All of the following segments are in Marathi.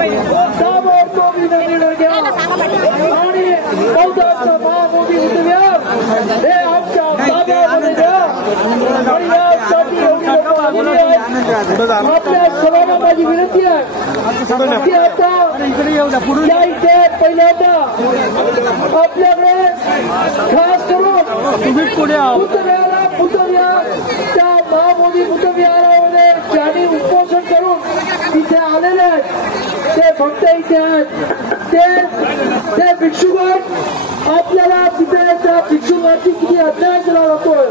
ताबडतोब निर्णय घ्या आणि बहुतांश महामोदी उद्योग हे आमच्या ताब्यामध्ये द्या आणि यासाठी एवढी लोक आलेली आहेत। आपल्या सर्वांना माझी विनंती आहे की आता या इथे पहिल्यांदा आपल्याकडे खास करून पुतळ्या त्या महामोदी पुतळ्यामध्ये ज्यांनी उपोषण करून तिथे आलेले आहेत ते फक्त इथे आहेत ते भिक्षुगण आपल्याला तिथे त्या भिक्षुकाची किती अन्याय केला जातोय।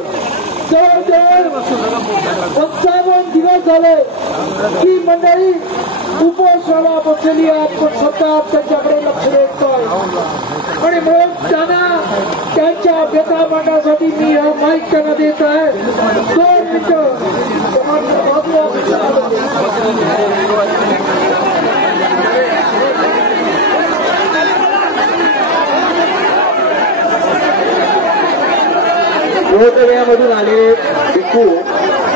जवळजवळ 55 दिवस झाले ही मंडळी उपोषणाला बसलेली आपण सतत त्यांच्याकडे लक्ष देतोय आणि म्हणून त्यांना त्यांच्या व्यथा मांडण्यासाठी मी हा माईक त्यांना देत आहे। 2 मिनिटं बोधगयामधून आलेले भिक्खू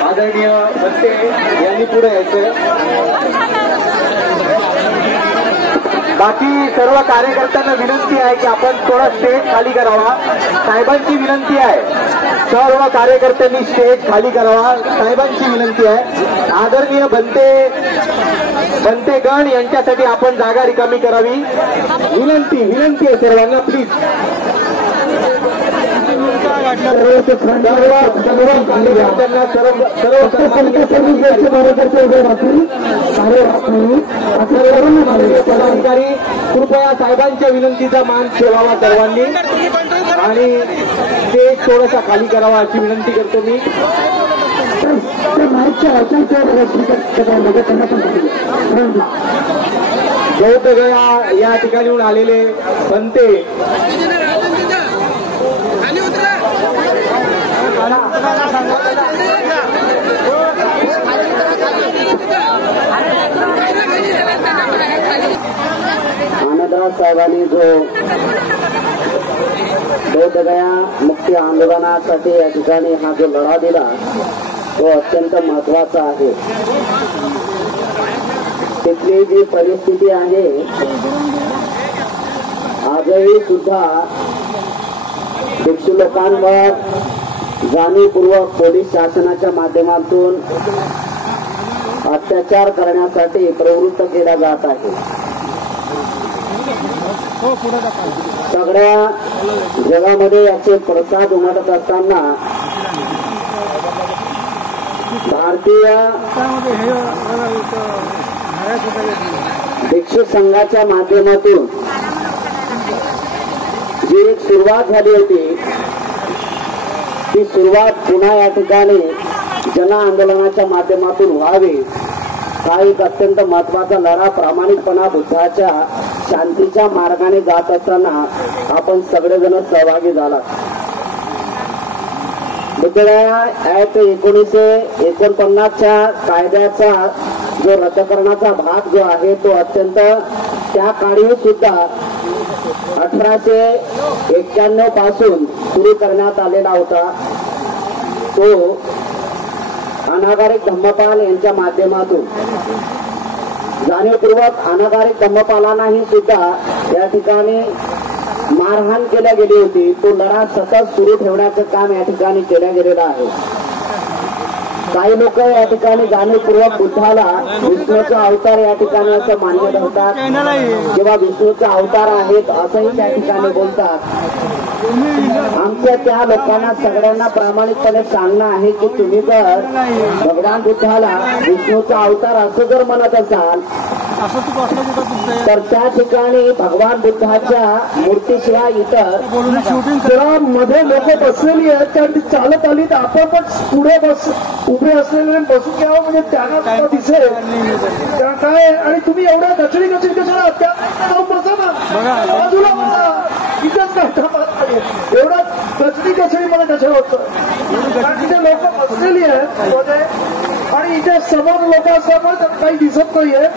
आदरणीय भंते यांनी पुढे यायचं। बाकी सर्व कार्यकर्त्यांना विनंती आहे की आपण थोडा स्टेज खाली करावा। साहेबांची विनंती आहे, सर्व कार्यकर्त्यांनी स्टेज खाली करावा, साहेबांची विनंती आहे। आदरणीय भंते गण यांच्यासाठी आपण जागा रिकामी करावी, विनंती आहे सर्वांना प्लीज। पदाधिकारी कृपया साहेबांच्या विनंतीचा मान ठेवावा सर्वांनी आणि ते थोडासा खाली करावा अशी विनंती करतो मी। बोधगया या ठिकाणीहून आलेले भंते आनंदराव साहेबांनी जो बोधगया मुक्ती आंदोलनासाठी या ठिकाणी हा जो लढा दिला तो अत्यंत महत्वाचा आहे। तिथली जी परिस्थिती आहे आजही सुद्धा भिक्षू लोकांवर जाणीवपूर्वक पोलीस शासनाच्या माध्यमातून अत्याचार करण्यासाठी प्रवृत्त केला जात आहे। सगळ्या जगामध्ये याचे प्रसाद उमटत असताना भारतीय भिक्षू संघाच्या माध्यमातून जी एक सुरुवात झाली होती ती सुरुवात पुन्हा या ठिकाणी जन आंदोलनाच्या माध्यमातून व्हावी। हा एक अत्यंत महत्वाचा लढा प्रामाणिकपणा बुद्धाच्या शांतीच्या मार्गाने जात असताना आपण सगळेजण सहभागी झाला। बुद्धगया ऍक्ट 1949च्या कायद्याचा जो रद्दकरणाचा भाग जो आहे तो अत्यंत त्या काळी सुद्धा 1891 पासून सुरू करण्यात आलेला होता। तो अनागारिक धम्मपाल यांच्या माध्यमातून जाणीवपूर्वक अनागारिक धम्मपालांनाही सुद्धा या ठिकाणी मारहाण केल्या गेली होती। तो लढा सतत सुरू ठेवण्याचं काम या ठिकाणी केलं गेलेलं आहे। काही लोक या ठिकाणी जाणीवपूर्वक बुद्धाला विष्णूचा अवतार या ठिकाणी असं मानले जातात किंवा विष्णूचा अवतार आहेत असंही त्या ठिकाणी बोलतात। आमच्या त्या लोकांना सगळ्यांना प्रामाणिकपणे सांगणं आहे की तुम्ही जर भगवान बुद्धाला विष्णूचा अवतार असं जर म्हणत असाल तर त्या ठिकाणी भगवान बुद्धाच्या मूर्तीशिवाय इतर मध्ये लोक बसलेली आहेत कारण ती चालत आली तर आपण पण पुढे उभे असलेले बसून घ्यावं म्हणजे त्यांना दिसेल काय। आणि तुम्ही एवढ्या कचडी कशाला जाऊन बसा ना बाजूला बसा इथंच काय एवढा कचडी मला कशा होतं कारण तिथे लोक बसलेली आहेत आणि इथे समोर लोक असल्यामुळे काही दिसत नाहीये।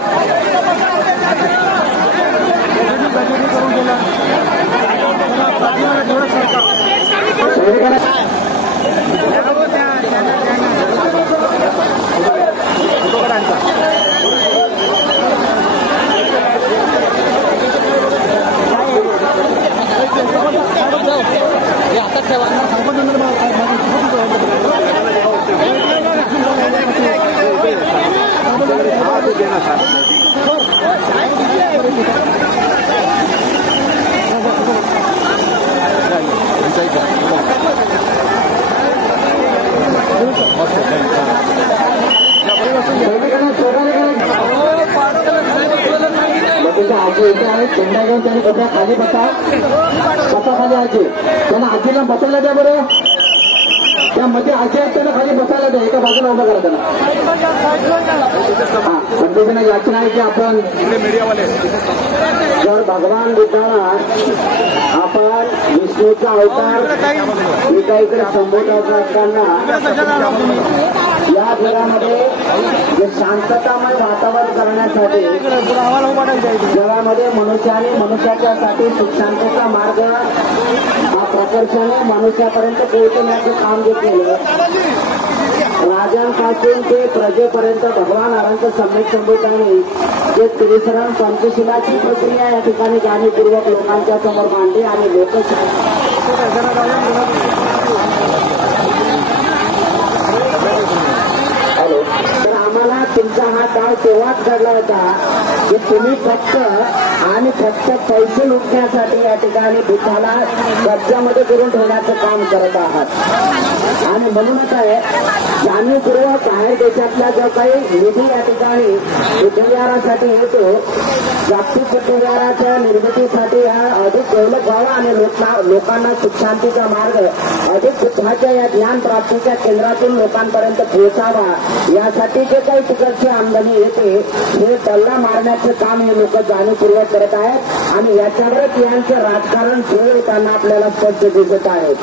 आजी येते आहे झेंडा घेऊन त्यांनी कपड्या खाली बसा खाली आजी त्यांना आजीला बसायला द्या बरं त्यामध्ये आजी आहेत त्यांना खाली बसायला द्या एका बाजूला उभं करा त्यांना पद्धतीने याचना आहे की आपण जर भगवान बुद्धाला आपण विष्णूचा अवतार एकाकडे संबोधत असताना या जगामध्ये जे शांततामय वातावरण करण्यासाठी जगामध्ये मनुष्याने मनुष्याच्यासाठी सुखशांतीचा मार्ग हा प्रकर्षाने मनुष्यापर्यंत पोहोचवण्याचं काम जे केलं राजांपासून ते प्रजेपर्यंत भगवान अनंत सम्यक संबोधाने जे त्रिशरण पंचशिलाची प्रक्रिया या ठिकाणी जाणीवपूर्वक लोकांच्या समोर मांडली आणि लोक तर आम्हाला तुमचा हा काळ तेव्हाच घडला होता की तुम्ही फक्त आणि फक्त पैसे लुटण्यासाठी या ठिकाणी बुद्धाला कब्जामध्ये करून ठेवण्याचं काम करत आहात आणि म्हणूनच आहे जाणीवपूर्वक बाहेर देशातल्या जो काही निधी या ठिकाणी बुद्धविहारासाठी येतो जागतिक बुद्धविहाराच्या निर्मितीसाठी हा अधिक डेव्हलप व्हावा आणि लोकांना सुखशांतीचा मार्ग अधिक बुद्धाच्या या ज्ञान प्राप्तीच्या केंद्रातून लोकांपर्यंत पोहोचावा यासाठी जे काही तिकडची आमदनी येते हे टल्ला मारण्याचं काम हे लोक जाणीवपूर्वक करत आहेत आणि याच्यावरच यांचं राजकारण पुढे येताना आपल्याला स्पष्ट दिसत आहे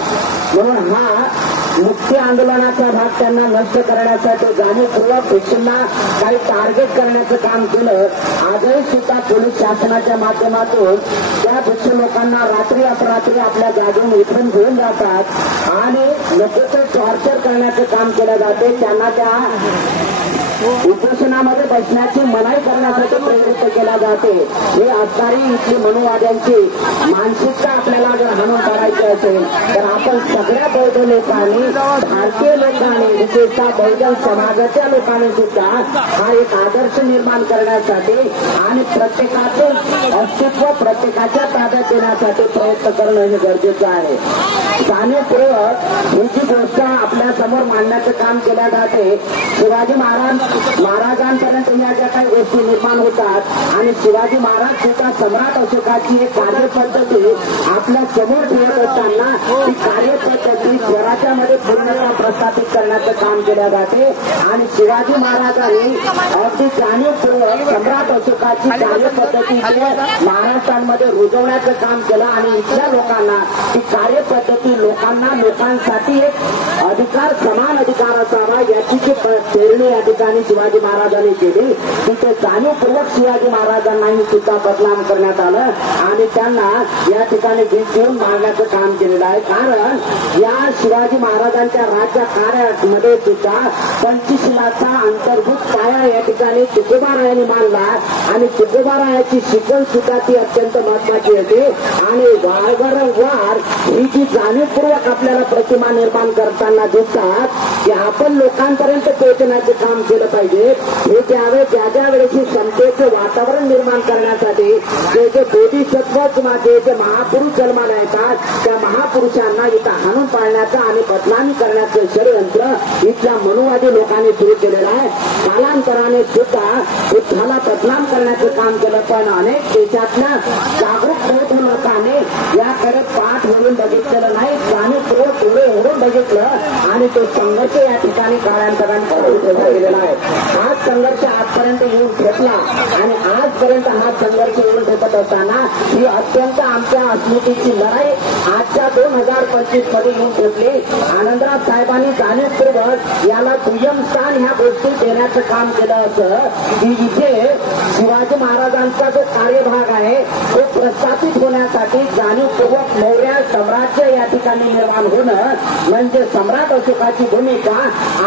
म्हणून हा मुक्ती आंदोलनाचा भाग त्यांना नष्ट करण्यासाठी जाणीवपूर्वक भिक्षूंना काही टार्गेट करण्याचं काम केलं आजही सुद्धा पोलीस शासनाच्या माध्यमातून त्या भिक्षू लोकांना रात्री अपरात्री आपल्या जागेहून उठून घेऊन जातात आणि लोकांचं टॉर्चर करण्याचं काम केलं जाते त्यांना त्या उपोषणामध्ये बसण्याची मनाई करण्यासाठी प्रवृत्त केला जाते हे असणारी इथली मनुवाद्यांची मानसिकता आपल्याला जर हाणून काढायची असेल तर आपण सगळ्या बौद्ध लोकांनी भारतीय लोकांनी विशेषतः बहुजन समाजाच्या लोकांनी सुद्धा हा एक आदर्श निर्माण करण्यासाठी आणि प्रत्येकाचं अस्तित्व प्रत्येकाच्या ताब्यात देण्यासाठी प्रयत्न करणं हे गरजेचं आहे जाणीवपूर्वक ही जी गोष्ट आपल्या समोर मांडण्याचं काम केल्या जाते शिवाजी महाराजांपर्यंत या ज्या काही गोष्टी निर्माण होतात आणि शिवाजी महाराज सुद्धा सम्राट अशोकाची एक कार्यपद्धती आपल्या समोर ठेवत असताना ती कार्यपद्धती स्वराज्यामध्ये पूर्णतः प्रस्थापित करण्याचं काम केल्या जाते आणि शिवाजी महाराजांनी अगदी जाणीवपूर्वक सम्राट अशोकाची कार्यपद्धती महाराष्ट्रामध्ये रुजवण्याचं काम केलं आणि इथल्या लोकांना ती कार्यपद्धती लोकांसाठी एक अधिकार समान अधिकार असावा याची जी पेरणी या ठिकाणी शिवाजी महाराजांनी केली तिथे जाणीवपूर्वक शिवाजी महाराजांनाही सुद्धा बदनाम करण्यात आलं आणि त्यांना या ठिकाणी भीक देऊन मारण्याचं काम केलेलं आहे कारण या शिवाजी महाराजांच्या राज्य कार्यामध्ये सुद्धा पंचशिलाचा अंतर्भूत पाया या ठिकाणी तुकोबारायांनी मांडला आणि तुकोबारायाची शिकवण सुद्धा ती अत्यंत महत्वाची होती आणि वारंवार ही जी जाणीवपूर्वक आपल्याला प्रतिमा निर्माण करताना दिसतात की आपण लोकांपर्यंत पोहोचण्याचं काम केलं पाहिजे हे त्या वेळेची क्षमतेचं वातावरण निर्माण करण्यासाठी जे बोधिसत्व किंवा जे महापुरुष जन्माला येतात त्या महापुरुषांना इथं हाणून पाळण्याचं आणि बदनामी करण्याचं षडयंत्र इथल्या मनुवादी लोकांनी सुरू केलेलं आहे कालांतराने सुद्धा बुद्धाला बदनाम करण्याचं काम केलं पण अनेक देशातल्या जागरूक बौद्ध लोकांनी याकडे पाठ म्हणून बघितलेलं नाही जाणीवपूर्वक पुढे ओढून बघितलं आणि तो संघर्ष या ठिकाणी कालांतराने गेलेला आहे हाच संघर्ष आजपर्यंत येऊन ठेपला आणि आजपर्यंत हा संघर्ष येऊन ठेपत असताना ही अत्यंत आमच्या अस्मितेची लढाई आजच्या 2025 मध्ये येऊन ठेपली आनंदराव साहेबांनी जाणीवपूर्वक याला दुय्यम स्थान ह्या गोष्टी देण्याचं काम केलं असं की इथे शिवाजी महाराजांचा जो कार्यभाग आहे तो प्रस्थापित होण्याचा करण्यासाठी जाणीवपूर्वक मौर्य साम्राज्य या ठिकाणी निर्माण होणं म्हणजे सम्राट अशोकाची भूमिका.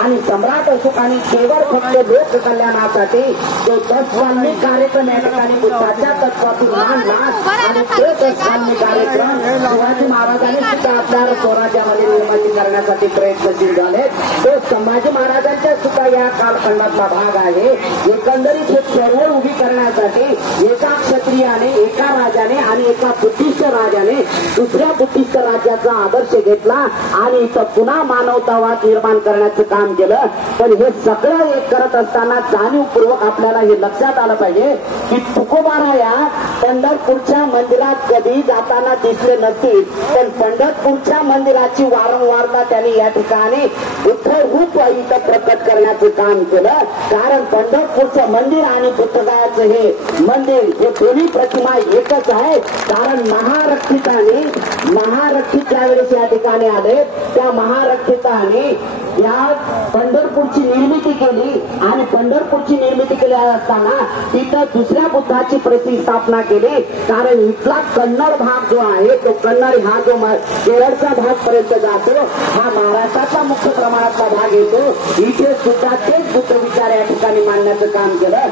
आणि सम्राट अशोकाने केवळ फक्त लोक कल्याणासाठी तो 10 वाल्मी कार्यक्रम या ठिकाणी बुद्धाच्या तत्वातून मांडला. आणि तो 10 वाल्मी कार्यक्रम शिवाजी महाराजांनी सुद्धा आपल्या स्वराज्यामध्ये निर्मिती करण्यासाठी प्रयत्नशील झाले. तो संभाजी महाराजांच्या सुद्धा या कालखंडातला भाग आहे. एकंदरीत हे चळवळ उभी करण्यासाठी एका क्षत्रियाने, एका राजाने आणि एका बुद्धिस्ट राजाने दुसऱ्या बुद्धिस्ट राज्याचा आदर्श घेतला आणि इथं पुन्हा मानवतावाद निर्माण करण्याचं काम केलं. पण हे सगळं एक करत असताना जाणीवपूर्वक आपल्याला हे लक्षात आलं पाहिजे की तुकोबाराया पंढरपूरच्या मंदिरात कधी जाताना दिसले नसतील, पण पंढरपूरच्या मंदिराची वारंवारता त्यांनी या ठिकाणी विठ्ठल इथं प्रकट करण्याचं काम केलं. कारण पंढरपूरचं मंदिर आणि बुद्धगयाचं हे मंदिर हे दोन्ही प्रतिमा एकच आहे. कारण महारक्षित ज्यावेळेस या ठिकाणी आले त्या महारक्षिताने या पंढरपूरची निर्मिती केली. आणि पंढरपूरची निर्मिती केली असताना तिथं दुसऱ्या बुद्धाची प्रतिस्थापना केली. कारण इथला कन्नड भाग जो आहे तो कन्नड हा जो केरळचा भाग पर्यंत जातो, हा महाराष्ट्राचा मुख्य प्रमाणातला भाग येतो. इथे सुद्धा तेच बुद्ध विचार या ठिकाणी मांडण्याचं काम केलं.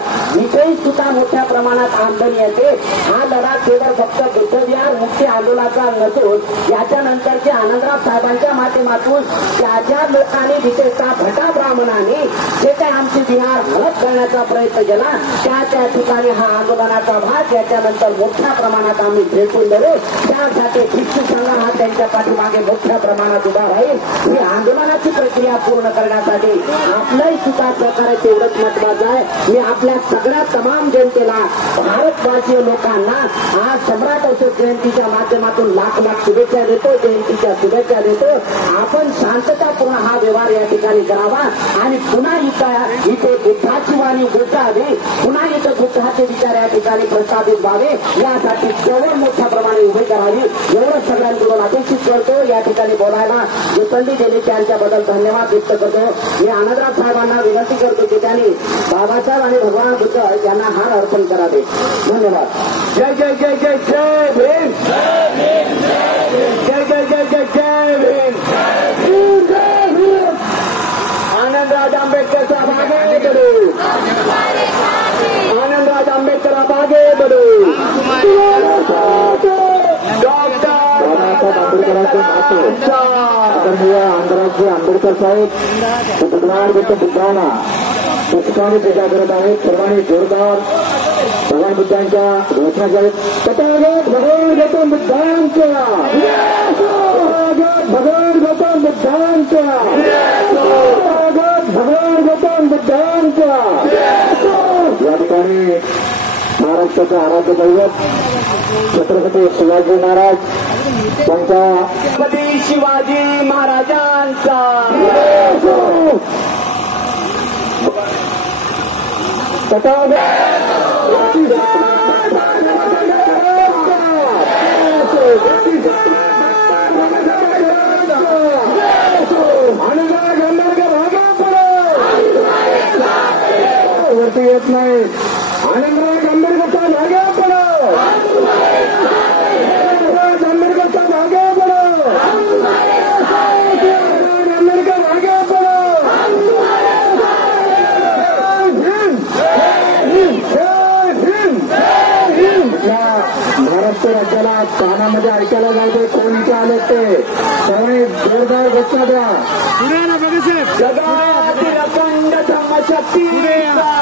इथेही सुद्धा मोठ्या प्रमाणात आंदोलन येते. हा लढा केवळ फक्त बुद्धविहार मुक्ती आंदोलनाचा नसून याच्यानंतरचे आनंदराव साहेबांच्या माध्यमातून ज्या ज्या लोकांनी विशेषतः भटा ब्राह्मणांनी जे काही आमचे विहार हडप करण्याचा प्रयत्न केला त्या ठिकाणी हा आंदोलनाचा भाग याच्यानंतर मोठ्या प्रमाणात आम्ही भेटून धरू. त्यासाठी भिक्षू संघ हा त्यांच्या पाठीमागे मोठ्या प्रमाणात उभा राहील. ही आंदोलनाची प्रक्रिया पूर्ण करण्यासाठी आपलंही सुद्धा सहकार्य तेवढंच महत्वाचं आहे. मी आपल्या सगळ्या तमाम जनतेला, भारतवासीय लोकांना आज सम्राट अशोक जयंतीच्या माध्यमातून लाख शुभेच्छा देतो, जयंतीच्या शुभेच्छा देतो. आपण शांततापूर्ण हा व्यवहार या ठिकाणी करावा आणि पुन्हा इथे बुद्धाची वाणी घोषावी, पुन्हा इथं बुद्धाचे विचार या ठिकाणी प्रस्थापित व्हावे, यासाठी चळवळ मोठ्या प्रमाणे उभी करावी एवढं सगळ्यांकडून अपेक्षित करतो. या ठिकाणी बोलायला जे संधी दिली त्यांच्याबद्दल धन्यवाद व्यक्त करतो. मी आनंदराव साहेबांना विनंती करतो की त्यांनी बाबासाहेब आणि भगवान बुद्ध यांना हार अर्पण करावे. धन्यवाद. जय जय जय जय जय भीम. जय जय जय जय जय भीम. आनंदराज आंबेडकर साहब आगे बढ़ो. आनंदराज आंबेडकर आप आगे बढ़ो. डॉक्टर आंबेडकरांचे आंतरराष्ट्रीय आंबेडकर साहेब बुद्धांना पुष्पाने पूजा करत आहेत. सर्वांनी जोरदार भगवान बुद्धांच्या घोषणा करत तथागत भगवान गौतम बुद्धांच्या, भगवान गौतम बुद्धांच्या, भगवान गौतम बुद्धांच्या. या ठिकाणी महाराष्ट्राचा आराध्य दैवत छत्रपती शिवाजी महाराज त्यांच्या छत्रपती शिवाजी महाराजांचा वरती येत नाही. आनंदराज आंबेडकर साहेब आगे पडो. आंबेडकर साहेब आगे पडो. आंबेडकर आगे पडो. महाराष्ट्र राज्याला कानामध्ये ऐकायला जायचे कोण इथे आले ते सर्वांनी जोरदार घोषणा द्या. जगातील अखंड धम्मशक्तीचा,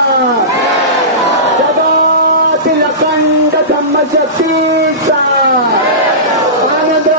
जगातील अखंड धम्मशक्ती